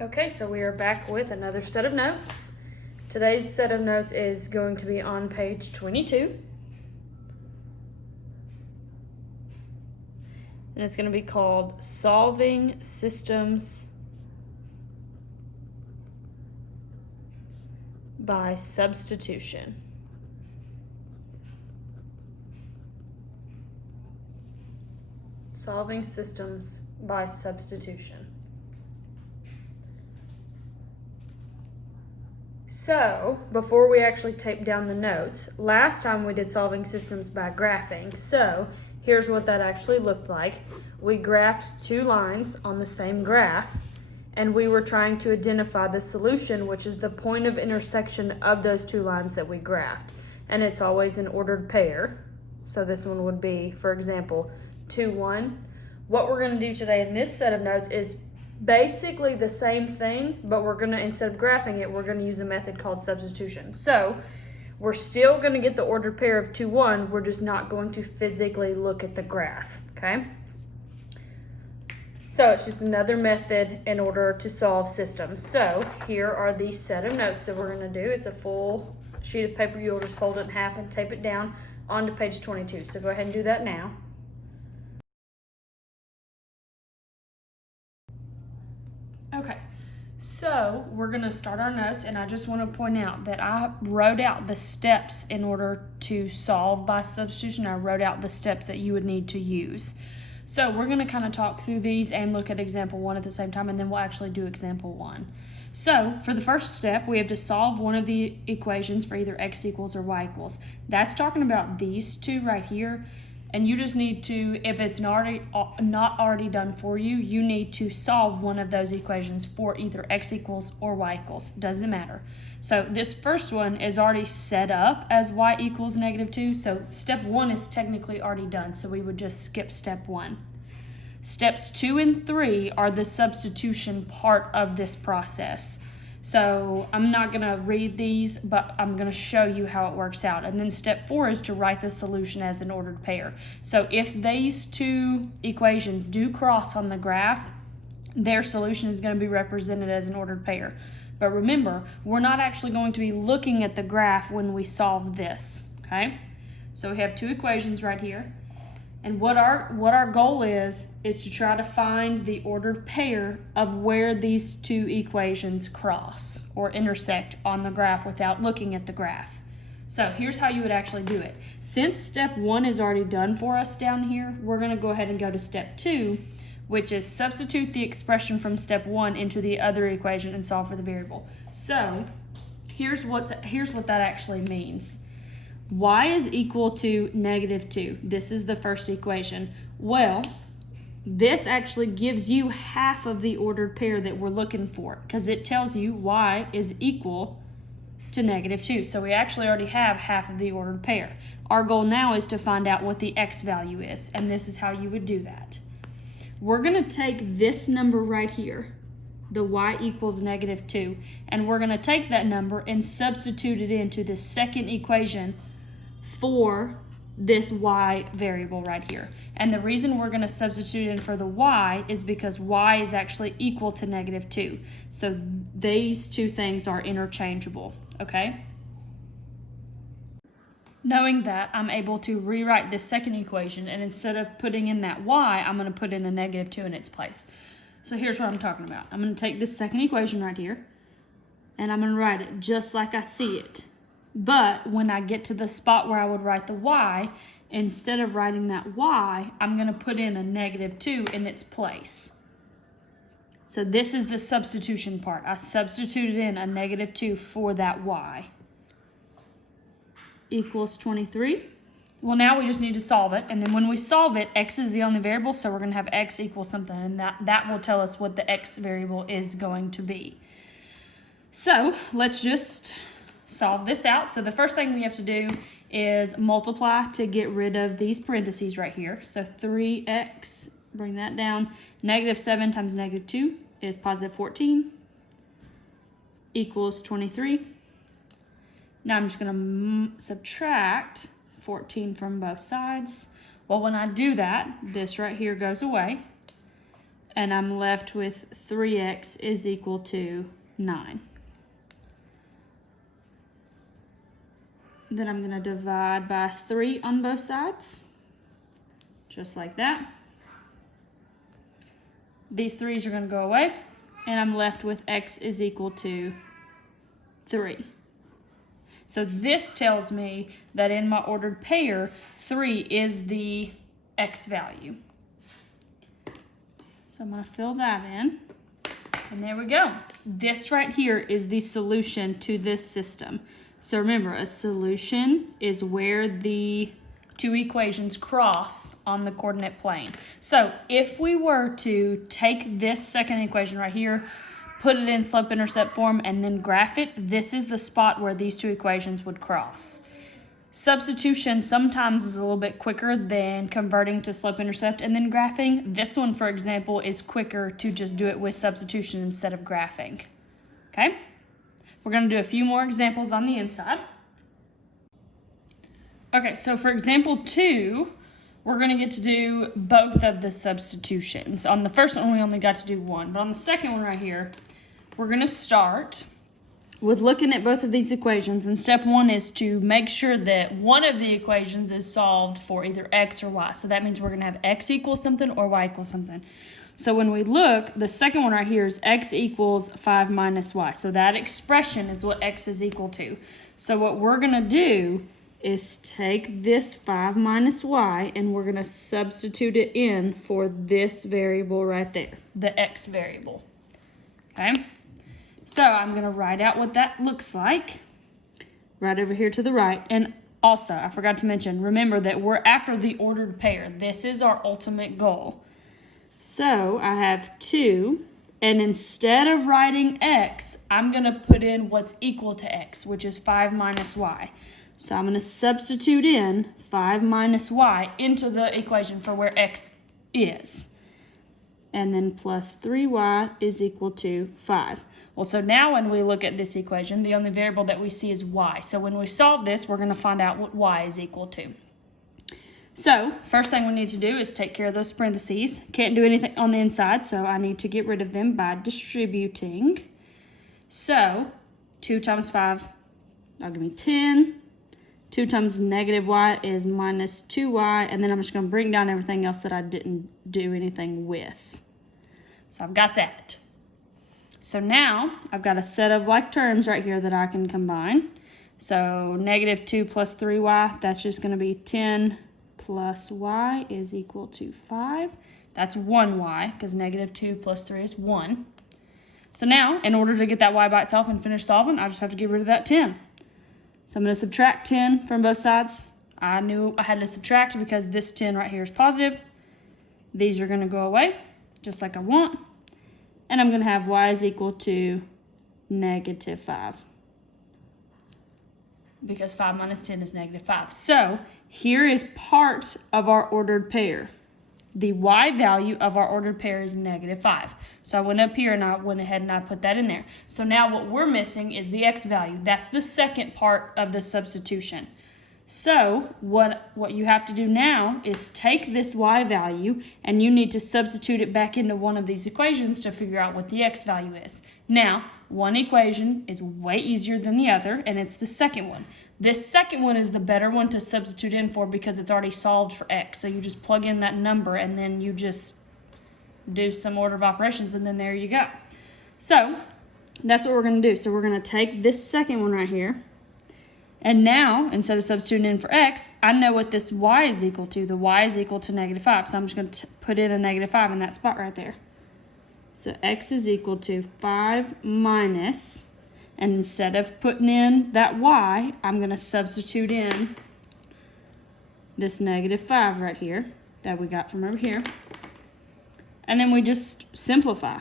Okay, so we are back with another set of notes. Today's set of notes is going to be on page 22. And it's going to be called Solving Systems by Substitution. Solving Systems by Substitution. So, before we actually tape down the notes, last time we did solving systems by graphing. So, here's what that actually looked like. We graphed two lines on the same graph, and we were trying to identify the solution, which is the point of intersection of those two lines that we graphed. And it's always an ordered pair. So this one would be, for example, 2, 1. What we're going to do today in this set of notes is basically the same thing, but we're going to, instead of graphing it, we're going to use a method called substitution. So we're still going to get the ordered pair of 2, 1. We're just not going to physically look at the graph, okay? So it's just another method in order to solve systems. So here are the set of notes that we're going to do. It's a full sheet of paper. You'll just fold it in half and tape it down onto page 22. So go ahead and do that now. Okay, so we're going to start our notes, and I just want to point out that I wrote out the steps in order to solve by substitution. I wrote out the steps that you would need to use. So we're going to kind of talk through these and look at example 1 at the same time, and then we'll actually do example 1. So for the first step, we have to solve one of the equations for either x equals or y equals. That's talking about these two right here. And you just need to, if it's not already done for you, you need to solve one of those equations for either x equals or y equals. Doesn't matter. So this first one is already set up as y equals -2. So step 1 is technically already done. So we would just skip step 1. Steps 2 and 3 are the substitution part of this process. So I'm not going to read these, but I'm going to show you how it works out. And then step 4 is to write the solution as an ordered pair. So if these two equations do cross on the graph, their solution is going to be represented as an ordered pair. But remember, we're not actually going to be looking at the graph when we solve this, okay? So we have two equations right here. And what our goal is to try to find the ordered pair of where these two equations cross or intersect on the graph without looking at the graph. So here's how you would actually do it. Since step 1 is already done for us down here, we're going to go ahead and go to step 2, which is substitute the expression from step 1 into the other equation and solve for the variable. So here's what that actually means. Y is equal to -2. This is the first equation. Well, this actually gives you half of the ordered pair that we're looking for, because it tells you y is equal to -2. So we actually already have half of the ordered pair. Our goal now is to find out what the x value is, and this is how you would do that. We're going to take this number right here, the y equals -2, and we're going to take that number and substitute it into the second equation for this y variable right here. And the reason we're going to substitute in for the y is because y is actually equal to -2. So these two things are interchangeable, okay? Knowing that, I'm able to rewrite this second equation, and instead of putting in that y, I'm going to put in a -2 in its place. So here's what I'm talking about. I'm going to take this second equation right here, and I'm going to write it just like I see it. But when I get to the spot where I would write the y, instead of writing that y, I'm going to put in a -2 in its place. So this is the substitution part. I substituted in a -2 for that y. Equals 23. Well, now we just need to solve it. And then when we solve it, x is the only variable, so we're going to have x equals something. And that will tell us what the x variable is going to be. So let's just solve this out. So the first thing we have to do is multiply to get rid of these parentheses right here. So 3x, bring that down. -7 times -2 is +14 equals 23. Now I'm just going to subtract 14 from both sides. Well, when I do that, this right here goes away. and I'm left with 3x is equal to 9. Then I'm going to divide by 3 on both sides, just like that. These 3's are going to go away, and I'm left with x is equal to 3. So this tells me that in my ordered pair, 3 is the x value. So I'm going to fill that in, and there we go. This right here is the solution to this system. So remember, a solution is where the two equations cross on the coordinate plane. So if we were to take this second equation right here, put it in slope-intercept form, and then graph it, this is the spot where these two equations would cross. Substitution sometimes is a little bit quicker than converting to slope-intercept and then graphing. This one, for example, is quicker to just do it with substitution instead of graphing. Okay? We're going to do a few more examples on the inside. Okay, so for example 2, we're going to get to do both of the substitutions. On the first one, we only got to do one, but on the second one right here, we're going to start with looking at both of these equations, and step 1 is to make sure that one of the equations is solved for either x or y. So that means we're going to have x equals something or y equals something. So when we look, the second one right here is x equals 5 minus y. So that expression is what x is equal to. So what we're going to do is take this 5 minus y, and we're going to substitute it in for this variable right there, the x variable. Okay? So I'm going to write out what that looks like right over here to the right. And also, I forgot to mention, remember that we're after the ordered pair. This is our ultimate goal. So I have 2, and instead of writing x, I'm going to put in what's equal to x, which is 5 minus y. So I'm going to substitute in 5 minus y into the equation for where x is. And then plus 3y is equal to 5. Well, so now when we look at this equation, the only variable that we see is y. So when we solve this, we're going to find out what y is equal to. So first thing we need to do is take care of those parentheses. Can't do anything on the inside, so I need to get rid of them by distributing. So 2 times 5, that'll give me 10. 2 times negative y is minus 2y, and then I'm just going to bring down everything else that I didn't do anything with. So I've got that. So now I've got a set of like terms right here that I can combine. So negative 2 plus 3y, that's just going to be 10 plus y is equal to 5. That's 1y, because negative 2 plus 3 is 1. So now, in order to get that y by itself and finish solving, I just have to get rid of that 10. So I'm going to subtract 10 from both sides. I knew I had to subtract because this 10 right here is positive. These are going to go away, just like I want. And I'm going to have y is equal to negative 5. Because 5 minus 10 is negative 5. So here is part of our ordered pair. The y value of our ordered pair is negative 5. So I went up here and I went ahead and I put that in there. So now what we're missing is the x value. That's the second part of the substitution. So what you have to do now is take this y value and you need to substitute it back into one of these equations to figure out what the x value is. Now, one equation is way easier than the other, and it's the second one. This second one is the better one to substitute in for because it's already solved for x. So you just plug in that number and then you just do some order of operations, and then there you go. So that's what we're going to do. So we're going to take this second one right here. And now, instead of substituting in for x, I know what this y is equal to. The y is equal to negative 5. So I'm just going to put in a negative 5 in that spot right there. So x is equal to 5 minus, and instead of putting in that y, I'm going to substitute in this negative 5 right here that we got from over here. And then we just simplify.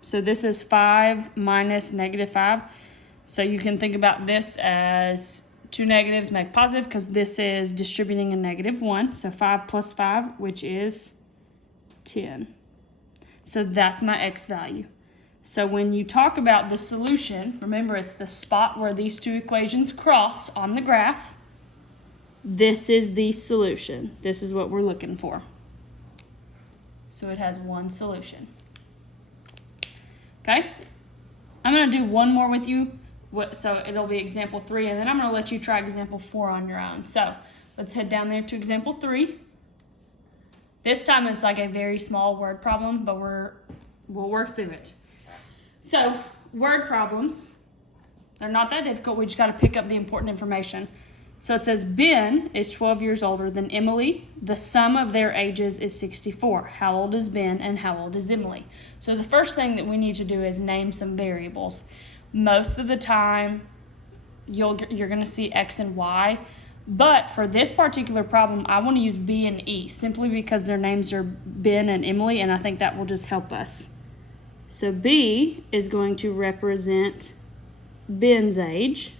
So this is 5 minus negative 5. So you can think about this as two negatives make positive because this is distributing a negative 1. So 5 plus 5, which is 10. So that's my x value. So when you talk about the solution, remember it's the spot where these two equations cross on the graph. This is the solution. This is what we're looking for. So it has one solution. Okay? I'm going to do one more with you. So it'll be example 3, and then I'm going to let you try example 4 on your own. So let's head down there to example 3. This time it's like a very small word problem, but we'll work through it. So word problems, they're not that difficult. We just got to pick up the important information. So it says Ben is 12 years older than Emily. The sum of their ages is 64. How old is Ben and how old is Emily? So the first thing that we need to do is name some variables. Most of the time, you're going to see X and Y. But for this particular problem, I want to use B and E simply because their names are Ben and Emily, and I think that will just help us. So B is going to represent Ben's age.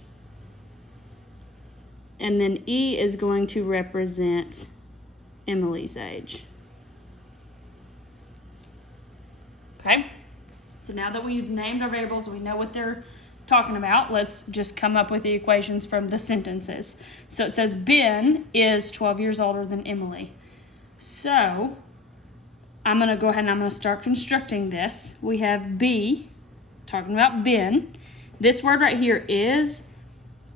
And then E is going to represent Emily's age. Okay? So now that we've named our variables, we know what they're talking about, let's just come up with the equations from the sentences. So it says Ben is 12 years older than Emily. So I'm going to go ahead and I'm going to start constructing this. We have B, talking about Ben. This word right here is,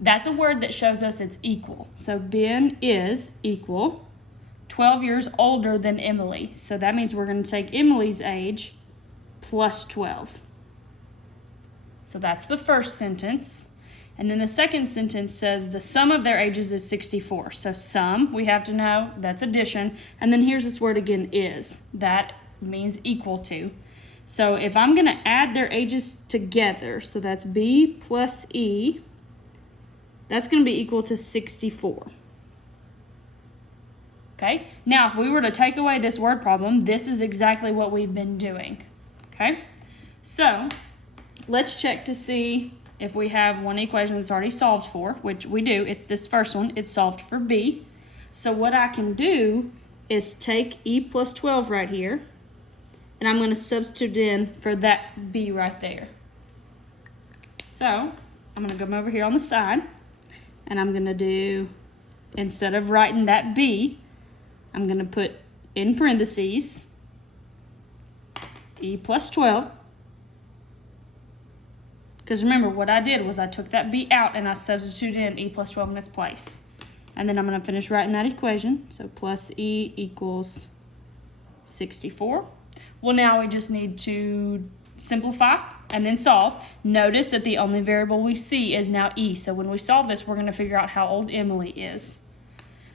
that's a word that shows us it's equal. So Ben is equal 12 years older than Emily. So that means we're going to take Emily's age plus 12. So that's the first sentence. And then the second sentence says the sum of their ages is 64. So sum, we have to know, that's addition. And then here's this word again, is. That means equal to. So if I'm going to add their ages together, so that's B plus E, that's going to be equal to 64. Okay? Now, if we were to take away this word problem, this is exactly what we've been doing. Okay? So let's check to see if we have one equation that's already solved for, which we do. It's this first one. It's solved for B. So what I can do is take E plus 12 right here, and I'm going to substitute in for that B right there. So I'm going to come over here on the side, and I'm going to do, instead of writing that B, I'm going to put in parentheses E plus 12. Because remember, what I did was I took that B out and I substituted in E plus 12 in its place. And then I'm going to finish writing that equation. So plus E equals 64. Well, now we just need to simplify and then solve. Notice that the only variable we see is now E. So when we solve this, we're going to figure out how old Emily is.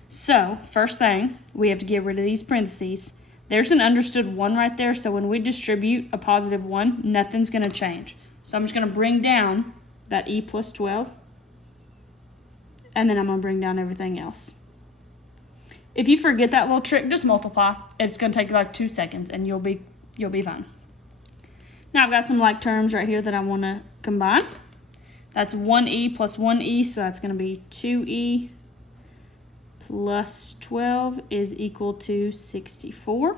So first thing, we have to get rid of these parentheses. There's an understood 1 right there. So when we distribute a positive 1, nothing's going to change. So I'm just going to bring down that E plus 12, and then I'm going to bring down everything else. If you forget that little trick, just multiply. It's going to take like 2 seconds, and you'll be fine. Now I've got some like terms right here that I want to combine. That's 1E plus 1E, so that's going to be 2E plus 12 is equal to 64.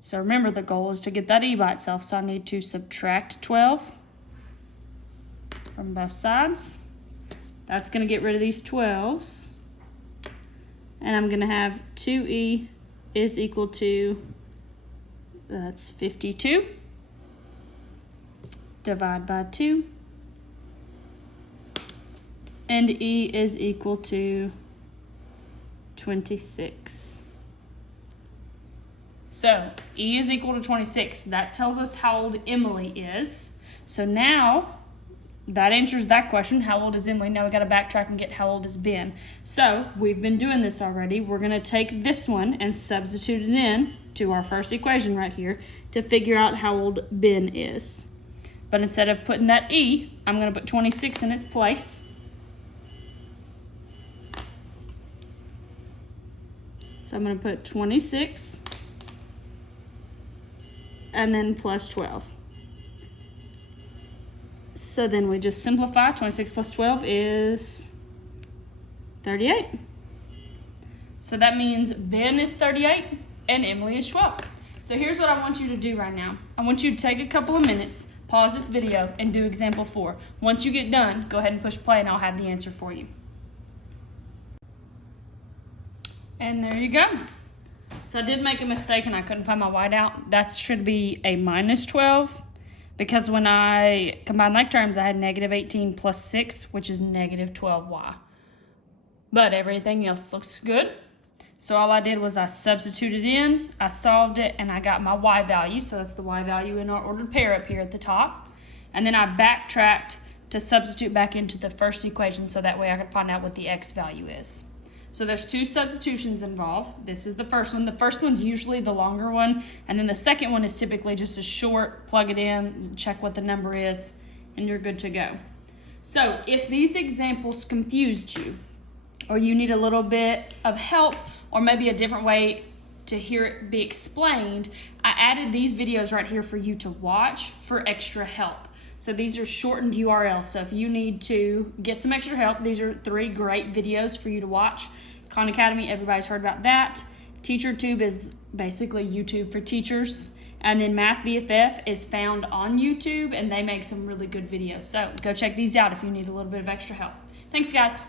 So remember, the goal is to get that E by itself, so I need to subtract 12 from both sides. That's going to get rid of these 12s. And I'm going to have 2E is equal to, that's 52. Divide by 2. And E is equal to 26. So E is equal to 26. That tells us how old Emily is. So now that answers that question. How old is Emily? Now we got to backtrack and get how old is Ben. So we've been doing this already. We're going to take this one and substitute it in to our first equation right here to figure out how old Ben is. But instead of putting that E, I'm going to put 26 in its place. So I'm going to put 26 and then plus 12. So then we just simplify. 26 plus 12 is 38. So that means Ben is 38 and Emily is 12. So here's what I want you to do right now. I want you to take a couple of minutes, pause this video, and do example 4. Once you get done, go ahead and push play and I'll have the answer for you. And there you go. So I did make a mistake and I couldn't find my whiteout. That should be a minus 12 because when I combined like terms, I had negative 18 plus 6, which is negative 12y. But everything else looks good. So all I did was I substituted in, I solved it, and I got my y value. So that's the y value in our ordered pair up here at the top. And then I backtracked to substitute back into the first equation so that way I could find out what the x value is. So there's two substitutions involved. This is the first one. The first one's usually the longer one, and then the second one is typically just a short, plug it in, check what the number is, and you're good to go. So if these examples confused you, or you need a little bit of help, or maybe a different way to hear it be explained, I added these videos right here for you to watch for extra help. So these are shortened URLs. So if you need to get some extra help, these are 3 great videos for you to watch. Khan Academy, everybody's heard about that. TeacherTube is basically YouTube for teachers. And then Math BFF is found on YouTube, and they make some really good videos. So go check these out if you need a little bit of extra help. Thanks, guys.